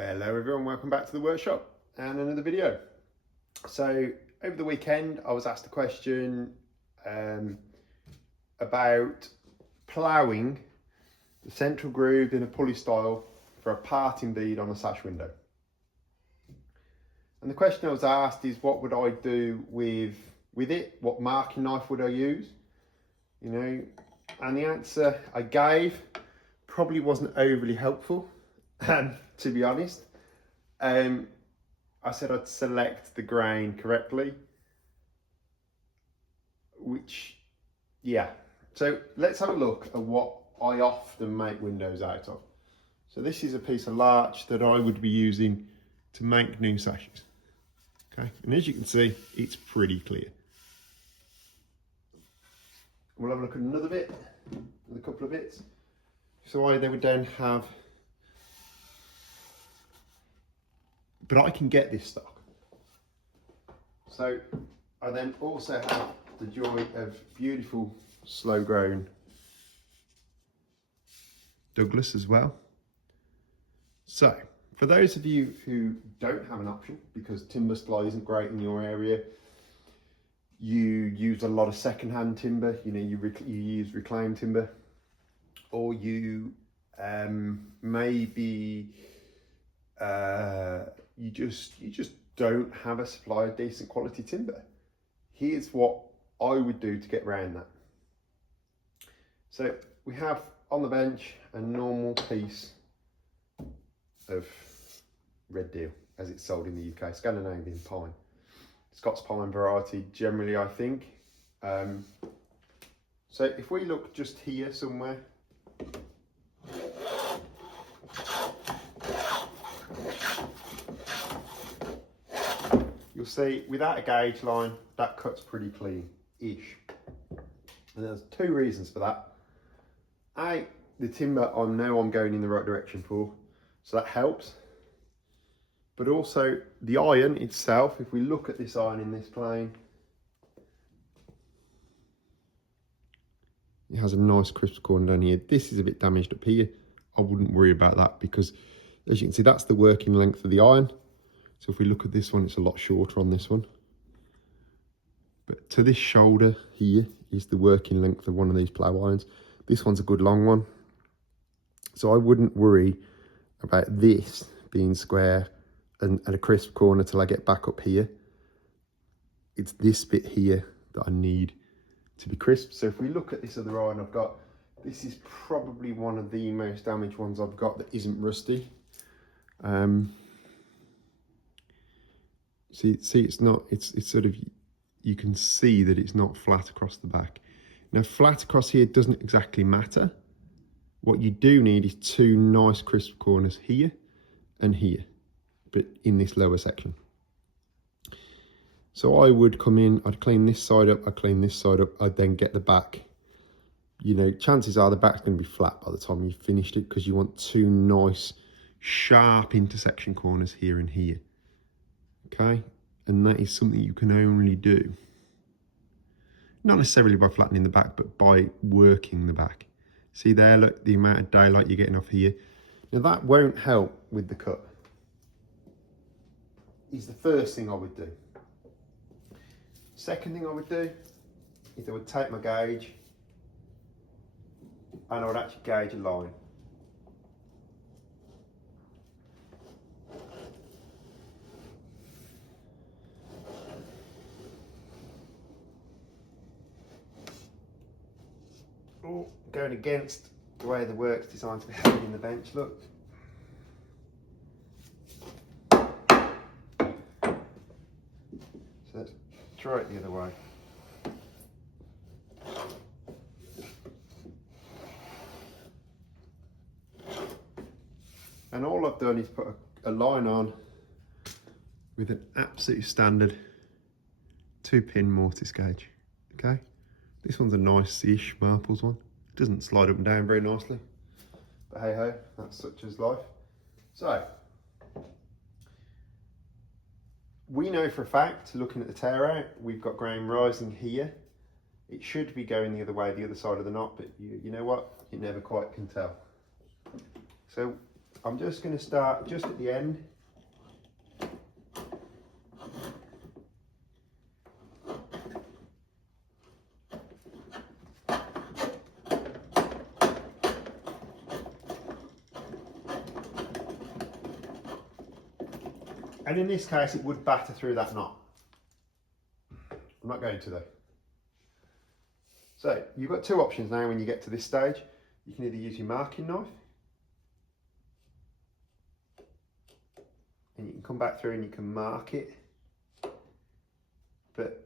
Hello everyone, welcome back to the workshop and another video. So over the weekend I was asked a question about ploughing the central groove in a pulley style for a parting bead on a sash window. And the question I was asked is, what would I do with it? What marking knife would I use? You know, and the answer I gave probably wasn't overly helpful. To be honest, I said I'd select the grain correctly, which, yeah. So let's have a look at what I often make windows out of. So this is a piece of larch that I would be using to make new sashes. Okay, and as you can see, it's pretty clear. We'll have a look at another bit, with a couple of bits. So they would then have, but I can get this stock. So I then also have the joy of beautiful slow grown Douglas as well. So for those of you who don't have an option because timber supply isn't great in your area, you use a lot of second-hand timber, you know, you use reclaimed timber, or you maybe you just don't have a supply of decent quality timber. Here's what I would do to get around that. So we have on the bench a normal piece of red deal as it's sold in the UK, Scandinavian pine. Scots pine variety generally, I think. So if we look just here somewhere, you'll see without a gauge line, that cuts pretty clean-ish. And there's two reasons for that. A, the timber I know I'm going in the right direction for, so that helps. But also the iron itself, if we look at this iron in this plane, it has a nice crisp corner down here. This is a bit damaged up here. I wouldn't worry about that because, as you can see, that's the working length of the iron. So if we look at this one, it's a lot shorter on this one. But to this shoulder here is the working length of one of these plough irons. This one's a good long one. So I wouldn't worry about this being square and a crisp corner till I get back up here. It's this bit here that I need to be crisp. So if we look at this other iron I've got, this is probably one of the most damaged ones I've got that isn't rusty. See, it's not, it's sort of, you can see that it's not flat across the back. Now, flat across here doesn't exactly matter. What you do need is two nice crisp corners here and here, but in this lower section. So I would come in, I'd clean this side up, I'd clean this side up, I'd then get the back. You know, chances are the back's going to be flat by the time you've finished it because you want two nice, sharp intersection corners here and here. Okay, and that is something you can only do, not necessarily by flattening the back, but by working the back. See there, look, the amount of daylight you're getting off here. Now that won't help with the cut. Is the first thing I would do. Second thing I would do is I would take my gauge and I would actually gauge a line. Oh, going against the way the work's designed to be held in the bench, look. So let's try it the other way. And all I've done is put a line on with an absolutely standard 2-pin mortise gauge, okay? This one's a nice-ish Marples one. It doesn't slide up and down very nicely. But hey ho, that's such as life. So, we know for a fact, looking at the tear out, we've got grain rising here. It should be going the other way, the other side of the knot, but you know what? You never quite can tell. So I'm just going to start just at the end. And in this case, it would batter through that knot. I'm not going to though. So you've got two options now when you get to this stage. You can either use your marking knife, and you can come back through and you can mark it. But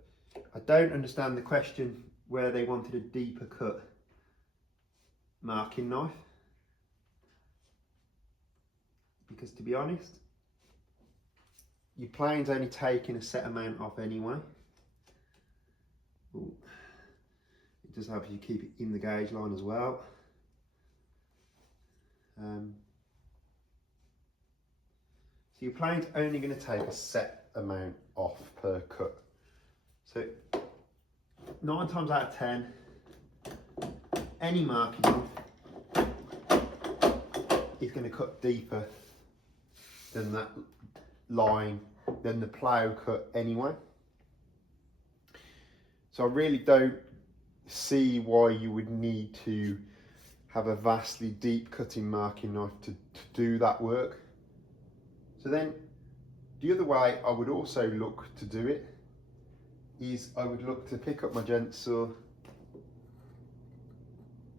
I don't understand the question where they wanted a deeper cut marking knife. Because to be honest, your plane's only taking a set amount off anyway. Ooh. It does help you keep it in the gauge line as well. So your plane's only going to take a set amount off per cut. So 9 times out of 10, any marking knife is going to cut deeper than that line, than the plough cut anyway. So I really don't see why you would need to have a vastly deep cutting marking knife to do that work. So then the other way I would also look to do it is I would look to pick up my gent saw,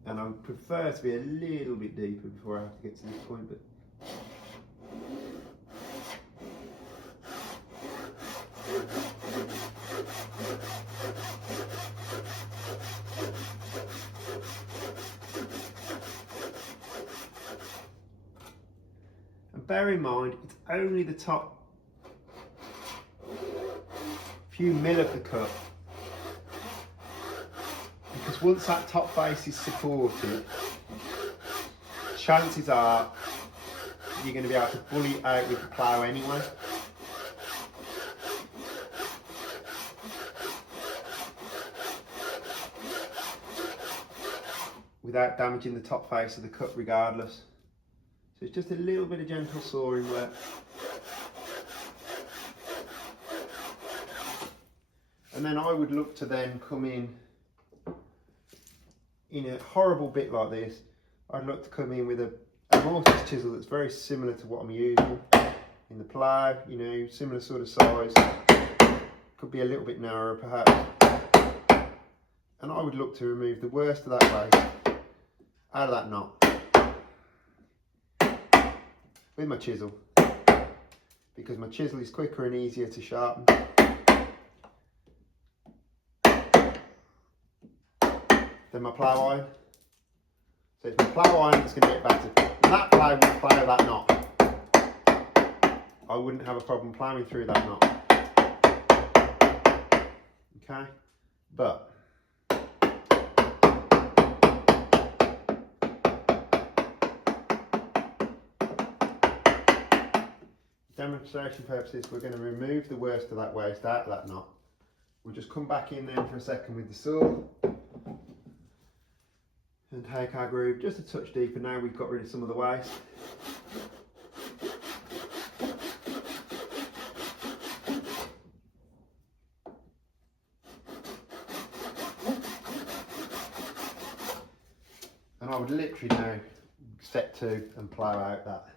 and I would prefer to be a little bit deeper before I have to get to this point, but and bear in mind it's only the top few mil of the cut, because once that top face is supported, chances are you're going to be able to bully it out with the plough anyway. Without damaging the top face of the cut regardless. So it's just a little bit of gentle sawing work. And then I would look to then come in a horrible bit like this. I'd look to come in with a mortise chisel that's very similar to what I'm using in the plough, you know, similar sort of size. Could be a little bit narrower perhaps. And I would look to remove the worst of that waste out of that knot with my chisel, because my chisel is quicker and easier to sharpen than my plough iron. So it's my plough iron that's going to get battered. And that plough would plough that knot. I wouldn't have a problem ploughing through that knot. Okay, but demonstration purposes, we're going to remove the worst of that waste out of that knot. We'll just come back in then for a second with the saw and take our groove just a touch deeper. Now we've got rid of some of the waste. And I would literally now step 2 and plough out that.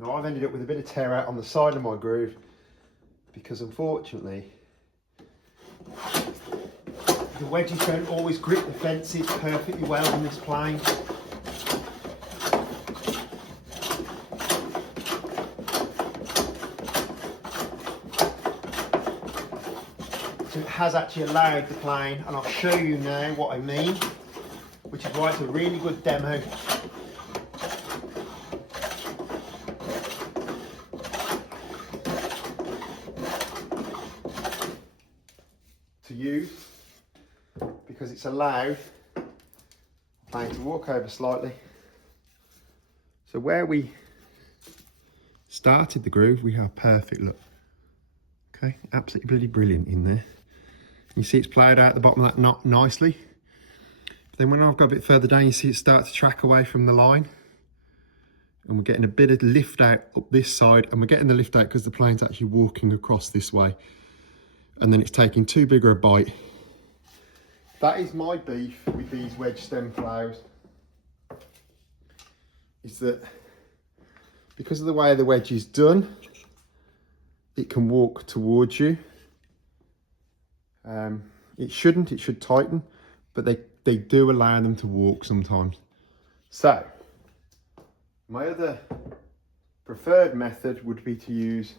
Now I've ended up with a bit of tear out on the side of my groove because unfortunately The wedges don't always grip the fences perfectly well on this plane. So it has actually allowed the plane, and I'll show you now what I mean, which is why it's a really good demo. To use, because it's allowed the plane to walk over slightly. So where we started the groove, we have perfect look. Okay, absolutely bloody brilliant in there. You see it's ploughed out the bottom of that knot nicely. But then when I've got a bit further down, you see it start to track away from the line. And we're getting a bit of lift out up this side, and we're getting the lift out because the plane's actually walking across this way. And then it's taking too big a bite. That is my beef with these wedge stem ploughs, is that because of the way the wedge is done, it can walk towards you. It shouldn't, it should tighten, but they do allow them to walk sometimes. So, my other preferred method would be to use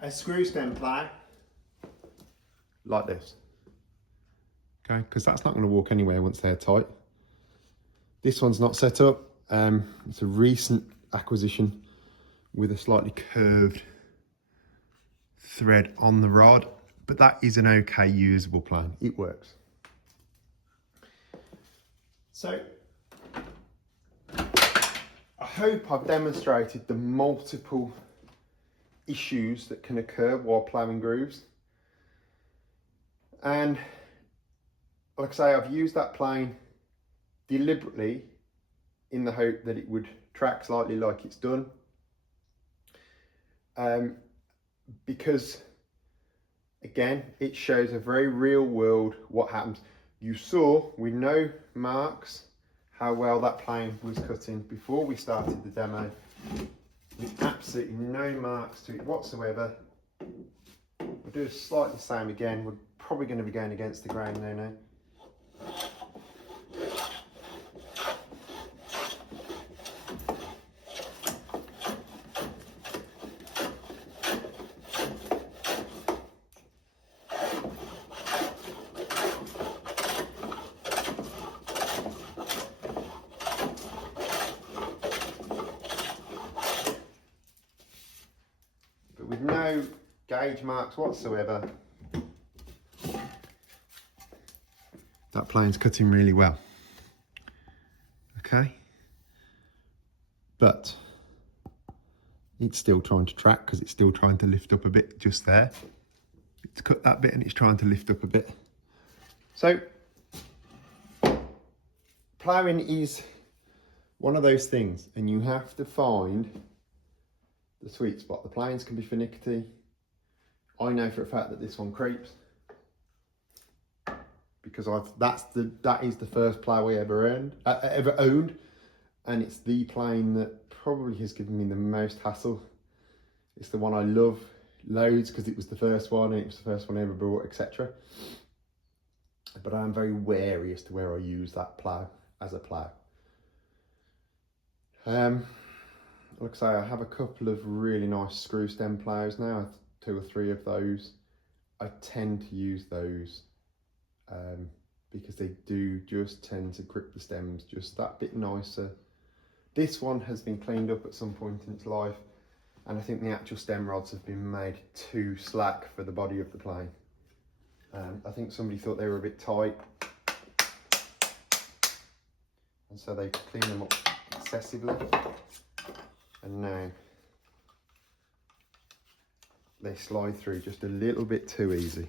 a screw stem plough like this. Okay, because that's not going to walk anywhere once they're tight. This one's not set up. It's a recent acquisition with a slightly curved thread on the rod, but that is an okay usable plan. It works. So I hope I've demonstrated the multiple issues that can occur while ploughing grooves. And like I say, I've used that plane deliberately in the hope that it would track slightly like it's done. Because again, it shows a very real world what happens. You saw with no marks how well that plane was cutting before we started the demo, with absolutely no marks to it whatsoever. We'll do slightly the same again. We're probably going to be going against the grain now. But with no gauge marks whatsoever, that plane's cutting really well. Okay, but it's still trying to track because it's still trying to lift up a bit just there. It's cut that bit and it's trying to lift up a bit. So ploughing is one of those things, and you have to find the sweet spot. The planes can be finicky. I know for a fact that this one creeps, because that is the first plough I ever owned, and it's the plane that probably has given me the most hassle. It's the one I love loads because it was the first one, and it was the first one I ever bought, etc. But I'm very wary as to where I use that plough as a plough. Like I say, I have a couple of really nice screw stem ploughs now. I have 2 or 3 of those. I tend to use those because they do just tend to grip the stems just that bit nicer. This one has been cleaned up at some point in its life, and I think the actual stem rods have been made too slack for the body of the plane. I think somebody thought they were a bit tight, and so they cleaned them up excessively, and now they slide through just a little bit too easy.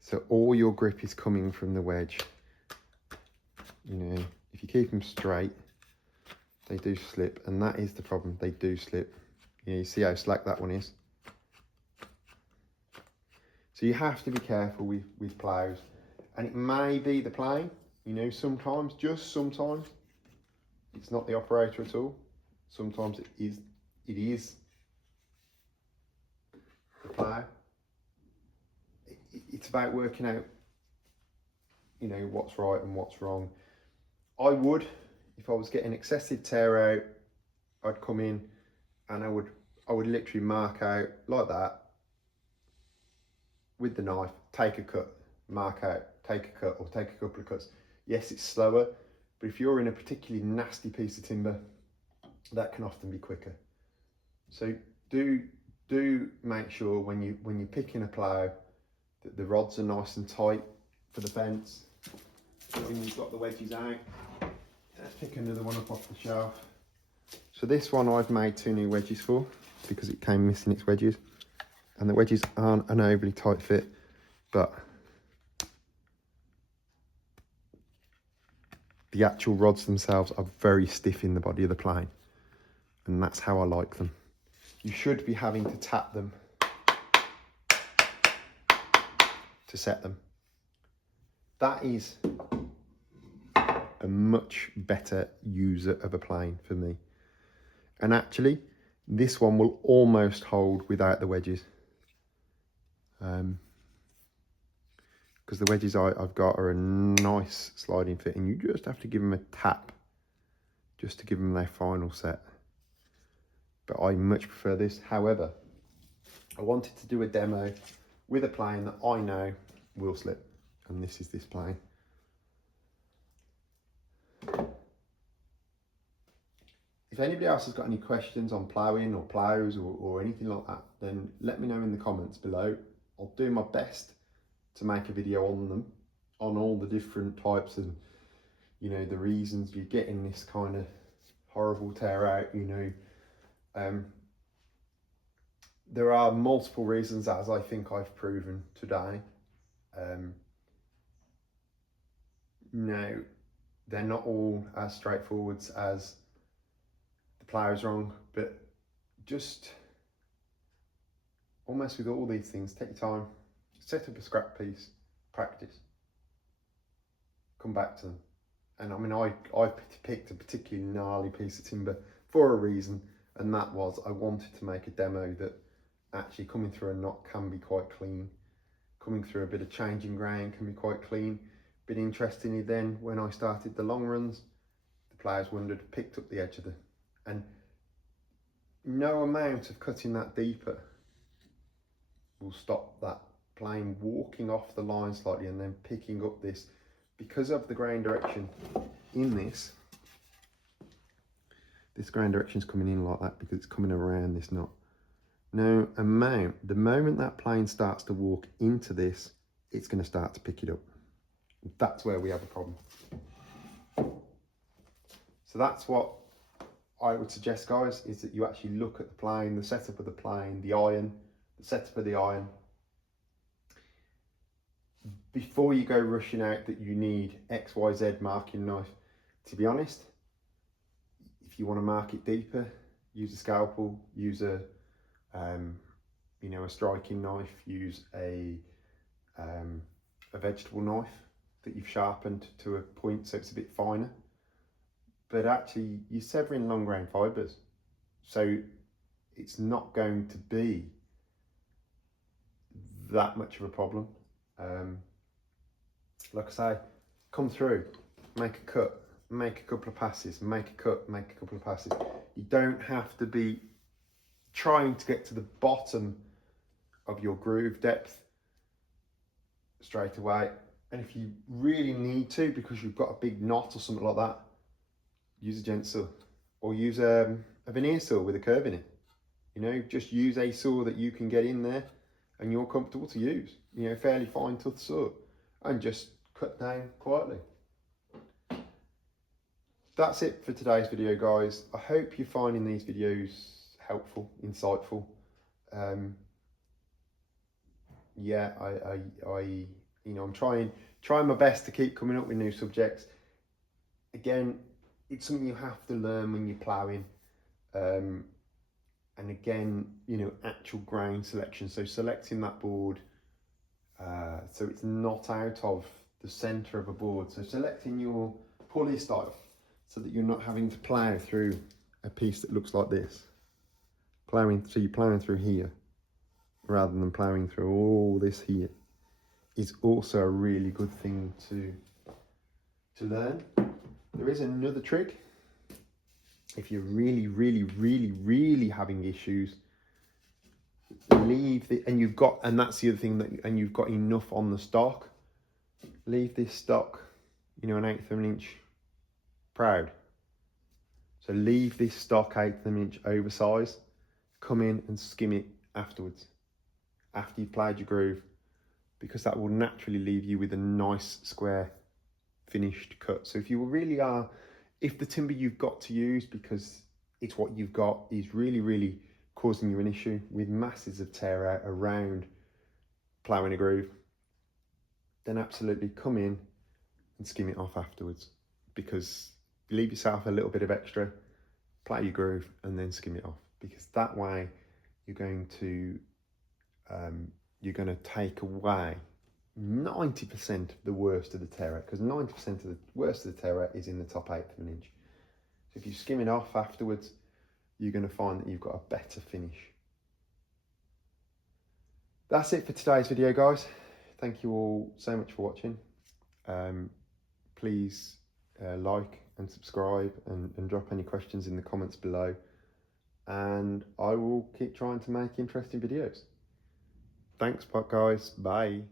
So all your grip is coming from the wedge. You know, if you keep them straight, they do slip, and that is the problem. They do slip. You know, you see how slack that one is. So you have to be careful with ploughs, and it may be the plane. You know, sometimes, just sometimes, it's not the operator at all. Sometimes it is the plough. It's about working out you know, what's right and what's wrong. I would, if I was getting excessive tear out, I'd come in and I would literally mark out like that with the knife, take a cut, mark out, take a cut, or take a couple of cuts. Yes, it's slower, but if you're in a particularly nasty piece of timber, that can often be quicker. So do make sure when you're picking a plough that the rods are nice and tight for the fence. When you've got the wedges out, let's pick another one up off the shelf. So this one I've made 2 new wedges for because it came missing its wedges, and the wedges aren't an overly tight fit, but the actual rods themselves are very stiff in the body of the plane, and that's how I like them. You should be having to tap them to set them. That is a much better user of a plane for me. And actually, this one will almost hold without the wedges. Because the wedges I've got are a nice sliding fit, and you just have to give them a tap just to give them their final set. But I much prefer this. However, I wanted to do a demo with a plane that I know will slip, and this is this plane. If anybody else has got any questions on ploughing or ploughs or anything like that, then let me know in the comments below. I'll do my best to make a video on them, on all the different types and, you know, the reasons you're getting this kind of horrible tear out, you know. There are multiple reasons, as I think I've proven today. Now, they're not all as straightforward as the plough's wrong, but just almost with all these things, take your time, set up a scrap piece, practice, come back to them. And I mean, I picked a particularly gnarly piece of timber for a reason, and that was I wanted to make a demo that actually coming through a knot can be quite clean. Coming through a bit of changing ground can be quite clean. But interestingly then, when I started the long runs, the ploughs wandered, picked up the edge of the, and no amount of cutting that deeper will stop that plane walking off the line slightly and then picking up this, because of the grain direction in this grain direction is coming in like that because it's coming around this knot. No amount, the moment that plane starts to walk into this, it's going to start to pick it up. That's where we have a problem. So that's what I would suggest, guys, is that you actually look at the plane, the setup of the plane, the iron, the setup of the iron, before you go rushing out that you need XYZ marking knife. To be honest, if you want to mark it deeper, use a scalpel, use a you know, a striking knife, use a vegetable knife that you've sharpened to a point so it's a bit finer. But actually you're severing long grain fibres, so it's not going to be that much of a problem. Like I say, come through, make a cut, make a couple of passes, make a cut, make a couple of passes. You don't have to be trying to get to the bottom of your groove depth straight away. And if you really need to, because you've got a big knot or something like that, use a gent saw, or use a veneer saw with a curve in it. You know, just use a saw that you can get in there and you're comfortable to use. You know, fairly fine tough saw, and just cut down quietly. That's it for today's video, guys. I hope you're finding these videos helpful, insightful. Yeah, I you know, I'm trying my best to keep coming up with new subjects. Again, it's something you have to learn when you're ploughing. And again, you know, actual grain selection. So selecting that board so it's not out of the center of a board. So selecting your pulley style so that you're not having to plough through a piece that looks like this. So you're ploughing through here rather than ploughing through all this here is also a really good thing to to learn. There is another trick. If you're really having issues, leave the, and that's the other thing, and you've got enough on the stock, leave this stock, you know, an 1/8 of an inch proud. So leave this stock 1/8 of an inch oversized, come in and skim it afterwards, after you've ploughed your groove, because that will naturally leave you with a nice square finished cut. So if you really are, if the timber you've got to use, because it's what you've got, is really causing you an issue with masses of tear out around ploughing a groove, then absolutely come in and skim it off afterwards, because leave yourself a little bit of extra, plough your groove and then skim it off, because that way you're going to take away 90% of the worst of the tear out, because 90% of the worst of the tear out is in the top 1/8 of an inch. So if you skim it off afterwards, you're going to find that you've got a better finish. That's it for today's video, guys. Thank you all so much for watching. Please like and subscribe, and drop any questions in the comments below, and I will keep trying to make interesting videos. Thanks, guys. Bye.